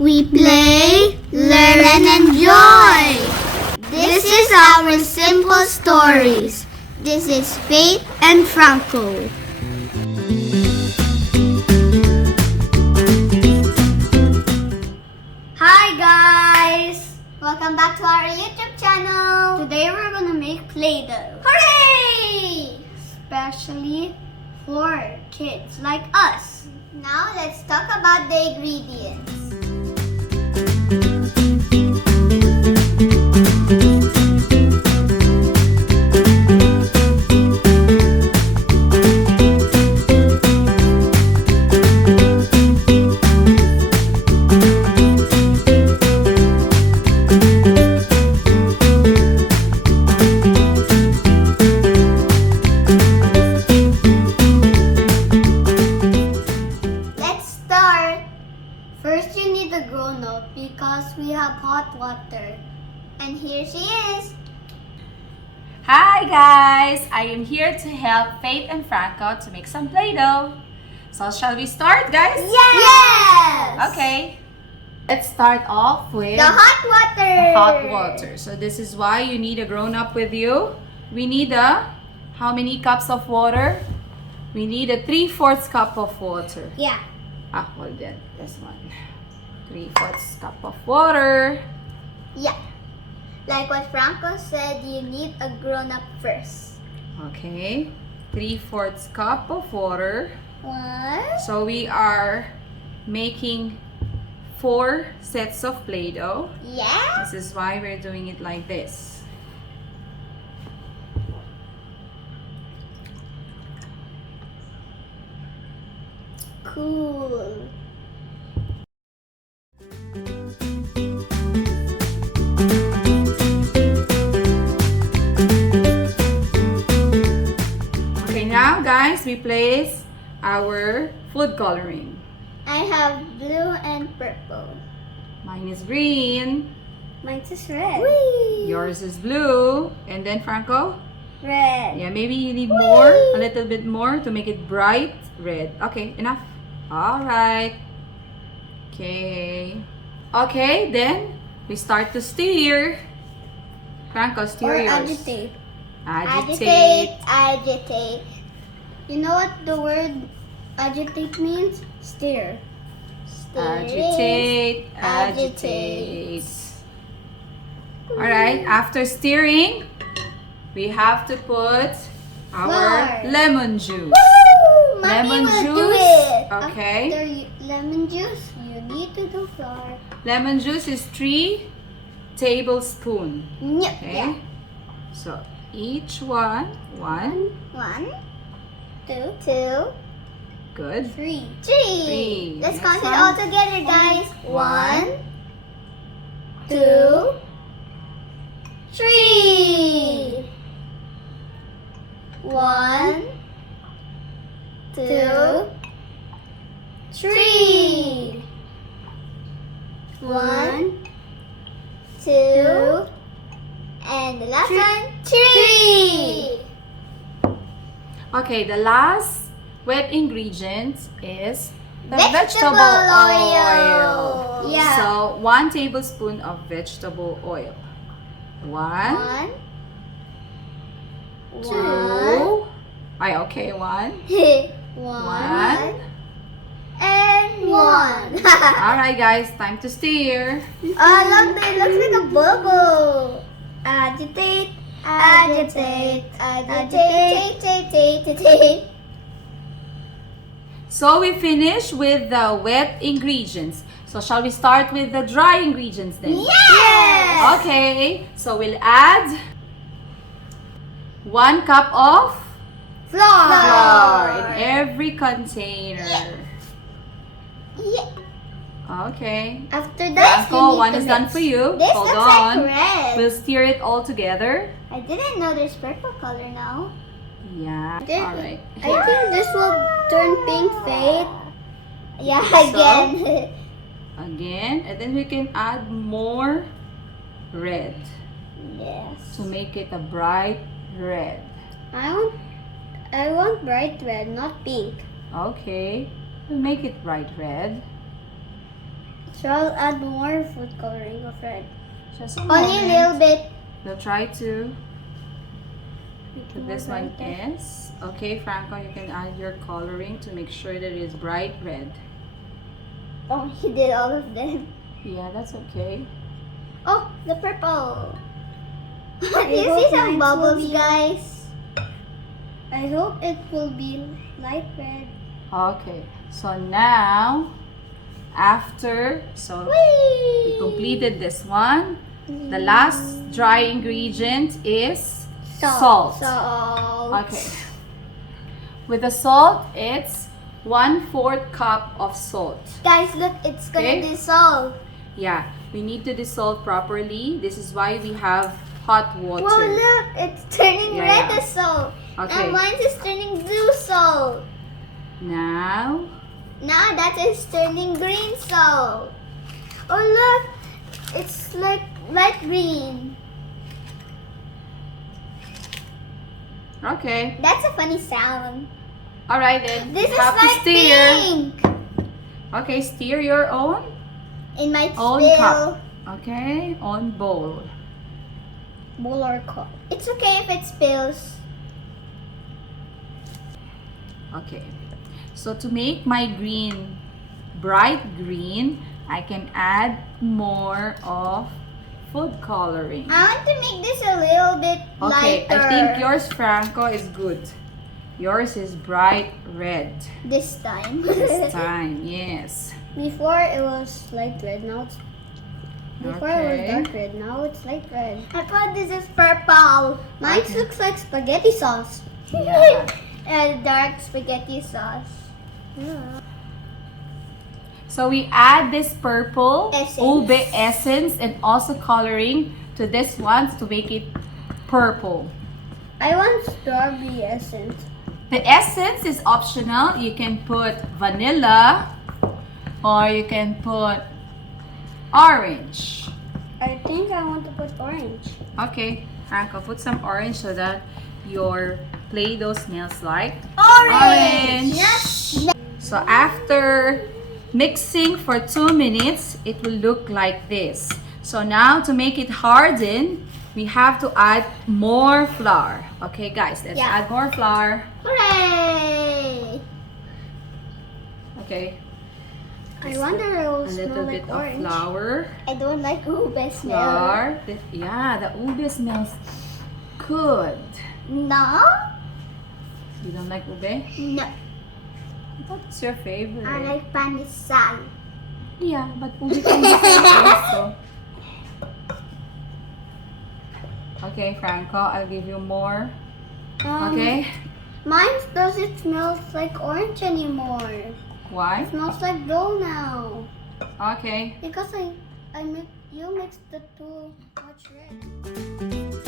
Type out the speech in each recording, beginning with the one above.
We play, learn, and enjoy. This is our simple stories. This is Faith and Franco. Hi guys! Welcome back to our YouTube channel. Today we're gonna make Play-Doh. Hooray! Especially for kids like us. Now let's talk about the ingredients. First, you need a grown-up because we have hot water. And here she is. Hi guys! I am here to help Faith and Franco to make some Play-Doh. So shall we start, guys? Yes! Okay. Let's start off with the hot water. Hot water. So this is why you need a grown-up with you. We need how many cups of water? We need a 3/4 cup of water. Yeah. Hold on. This one. 3/4 cup of water. Yeah. Like what Franco said, you need a grown-up first. Okay. 3/4 cup of water. What? So we are making 4 sets of Play-Doh. Yeah. This is why we're doing it like this. Cool. Okay, now guys, we place our food coloring. I have blue and purple. Mine is green. Mine is red. Whee! Yours is blue. And then Franco? Red. Yeah, maybe you need more, a little bit more to make it bright red. Okay, enough. Alright. Okay. Okay, then we start to stir. Franco, stir Or yours. agitate. Agitate. Agitate. You know what the word agitate means? Stir. Agitate. Agitate. Alright, after stirring, we have to put our Flour. lemon juice. Woo! Lemon Mommy will juice. do it. Okay. After lemon juice, you need to do flour. Lemon juice is 3 tablespoons. Yep. Okay. Yeah. So each one. 1. 1, 2, 2, Good. 3. Three. Let's Next count it one. all together, guys. 1, 2, 3. 1, 2, 3. 1, 2, and the last one, 3. Okay, the last wet ingredient is the Vegetable oil. Yeah. So 1 tablespoon of vegetable oil. 1, 1, 2. Ay, okay, 1. 1, and 1. Alright guys, time to stir. Look, it looks like a bubble. Agitate, agitate, agitate, agitate. So we finish with the wet ingredients. So shall we start with the dry ingredients then? Yes! Okay, so we'll add 1 cup of flour in every container. Yeah. Okay. After that, Franco, you need one to is done mix. for you. This Hold looks on. like red. We'll stir it all together. I didn't know there's purple color now. Yeah. Then, Alright. I think this will turn pink, Faith. Yeah, So, again. Again. And then we can add more red Yes. to make it a bright red. I want bright red, not pink. Okay. We'll make it bright red. So I'll add more food coloring of red. Just a Only a moment. little bit. We'll try to. Make So it this more one brighter. is. Okay, Franco, you can add your coloring to make sure that it is bright red. Oh, he did all of them. Yeah, that's okay. Oh, the purple. Do you see some bubbles, guys? I hope it will be light red. Okay, so now, after, we completed this one. The last dry ingredient is salt. Salt. Okay. With the salt, it's 1/4 cup of salt. Guys, look, it's gonna Okay. dissolve. Yeah, we need to dissolve properly. This is why we have hot water. Whoa, look, it's turning Yeah, red yeah. as salt. Okay. And mine is turning blue salt. Now, Now that is turning green salt. Oh, look, it's like light green. okay. That's a funny sound. All right then. This you is have to like stir. pink. Okay, stir your own. In my Own spill. cup. Okay, on bowl. Bowl or cup. It's okay if it spills. Okay. So to make my green bright green, I can add more of food coloring. I want to make this a little bit Okay, lighter. I think yours, Franco, is good. Yours is bright red This time. this time. Yes. Before it was light red, now it's before it was Okay. dark red, now it's light red. I thought this is purple. Mine Okay. looks like spaghetti sauce. Yeah. Dark spaghetti sauce. So we add this purple Essence. ube essence and also coloring to this one to make it purple. I want strawberry essence. The essence is optional. You can put vanilla or you can put orange. I think I want to put orange. Okay, Franco, put some orange so that your Play-Doh smells like Orange! orange. Yes! So after mixing for 2 minutes, it will look like this. So now to make it harden, we have to add more flour. Okay guys, let's Yeah. add more flour. Hooray! Okay, I wonder it will a smell little like bit orange. of flour. I don't like ube smell. Flour. Yeah, the ube smells good. No? You don't like ube? No. What's your favorite? I like pandesal. Yeah, but ube can be sweet also. Okay, Franco, I'll give you more. Okay? Mine doesn't smell like orange anymore. Why? It smells like dough now. Okay. Because you mixed the two much red.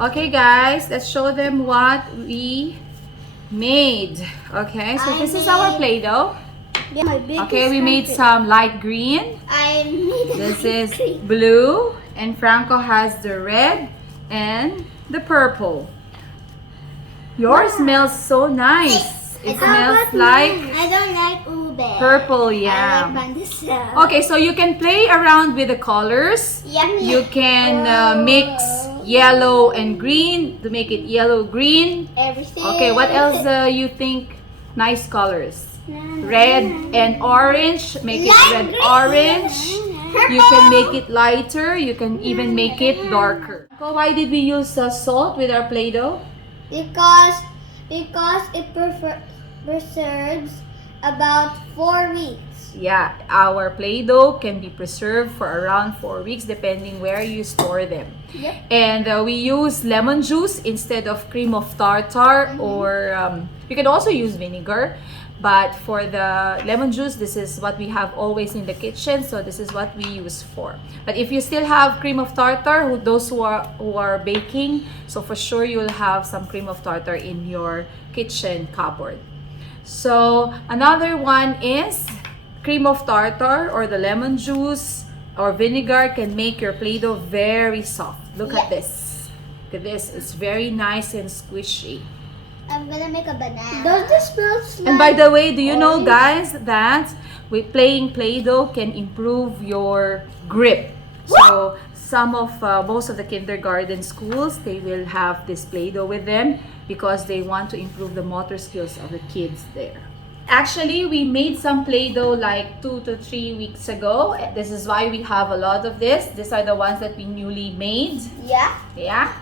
Okay, guys, let's show them what we made. Okay, so this is our Play-Doh. Yeah, my biggest Okay, we made country. some light green. I made This a is green. blue, and Franco has the red and the purple. Yours smells so nice. It smells like I don't like ube. purple, I yeah. like pandesal. Okay, so you can play around with the colors. Yummy. You can mix yellow and green to make it yellow-green. Everything. Okay, what else you think nice colors? Red and orange, make it Light red green. orange. Purple. You can make it lighter, you can even make it darker. So why did we use salt with our Play-Doh? Because it preserves about 4 weeks. Yeah, our Play-Doh can be preserved for around 4 weeks depending where you store them. Yep. And we use lemon juice instead of cream of tartar, or you can also use vinegar. But for the lemon juice, this is what we have always in the kitchen, so this is what we use for. But if you still have cream of tartar, those who are baking, so for sure you'll have some cream of tartar in your kitchen cupboard. So another one is cream of tartar or the lemon juice or vinegar can make your Play-Doh very soft. Look at this. Look at this. It's very nice and squishy. I'm gonna make a banana. Does this smell like And by the way, do you know, orange? guys, that with playing Play-Doh can improve your grip? So most of the kindergarten schools, they will have this Play-Doh with them because they want to improve the motor skills of the kids there. Actually, we made some Play-Doh like 2 to 3 weeks ago. This is why we have a lot of this. These are the ones that we newly made. Yeah. Yeah.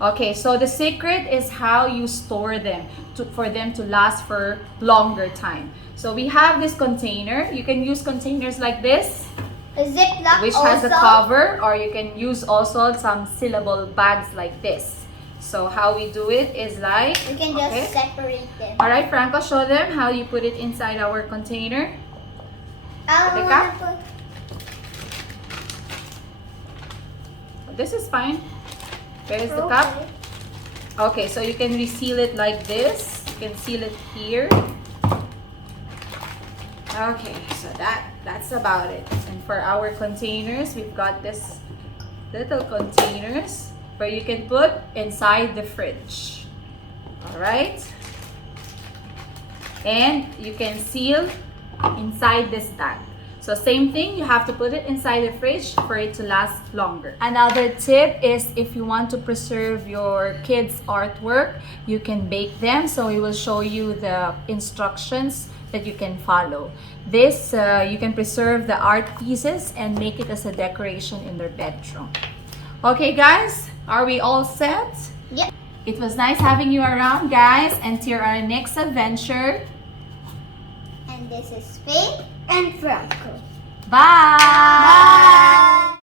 Okay, so the secret is how you store them for them to last for longer time. So we have this container. You can use containers like this, A Ziploc which also. has a cover, or you can use also some sealable bags like this. So how we do it is like, We can just separate them. All right, Franco, show them how you put it inside our container. I The don't cup? wanna This is fine. Where is the cup? Okay, so you can reseal it like this. You can seal it here. Okay, so that's about it. And for our containers, we've got this little containers where you can put inside the fridge. All right? And you can seal inside this tag. So same thing, you have to put it inside the fridge for it to last longer. Another tip is if you want to preserve your kids' artwork, you can bake them. So we will show you the instructions that you can follow. This, you can preserve the art pieces and make it as a decoration in their bedroom. Okay guys, are we all set? Yep. It was nice having you around, guys, and till our next adventure. And this is Faith and Franco. Bye! Bye!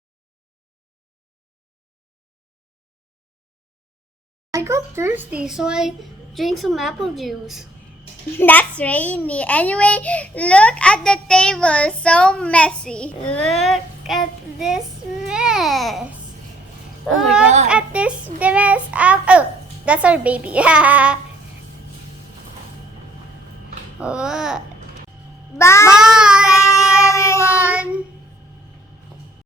I got thirsty, so I drank some apple juice. That's rainy. Anyway, look at the table, so messy. Look at this mess. Oh my Look God. at this mess. Oh, that's our baby. Look. Bye.